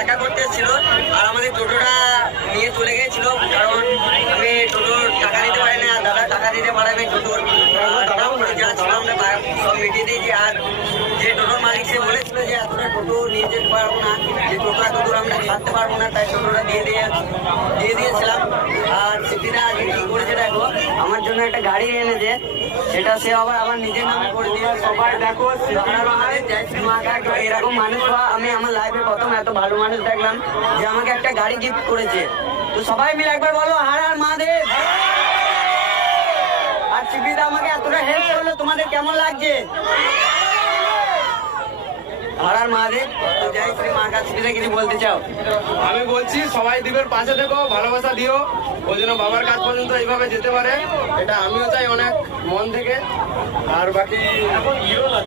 দেখা করতে এসেছিল আর আমাদের টোটোটা নিয়ে চলে গিয়েছিল, কারণ আমি টোটোর টাকা দিতে পারি না, দাদা টাকা দিতে পারবে টোটোর যা ছিল আমরা সব মিটিয়ে দিয়েছি। আর যে টোটোর মালিক সে বলেছিল যে এতটা টোটো নিয়ে যেতে পারবো না, যে টোটো এত দূর আমরা ছাড়তে পারবো না, তাই টোটোটা দিয়ে দিয়েছিলাম। আর সিপিটা আগে কি করেছে দেখো, আমার জন্য একটা গাড়ি এনেছে, সেটা সে আবার নিজের নামে করে দিয়ে সবাই দেখো এরকম মানুষ আমি আমার লাইফে প্রথম এত ভালো মানুষ দেখলাম যে আমাকে একটা গাড়ি গিফট করেছে। তো সবাই মিলে একবার বলো হার হার মহাদেব। আর সিপিদা আমাকে এতটা হেল্প করলো, তোমাদের কেমন লাগছে? হার হার মহাদেব। তো জয় শ্রী মা কাছে কিছু বলতে চাও? আমি বলছি সবাই দ্বীপের পাশে থেকো, ভালোবাসা দিও, ওই জন্য বাবার কাছ পর্যন্ত এইভাবে যেতে পারে, এটা আমিও চাই অনেক মন থেকে। আর বাকি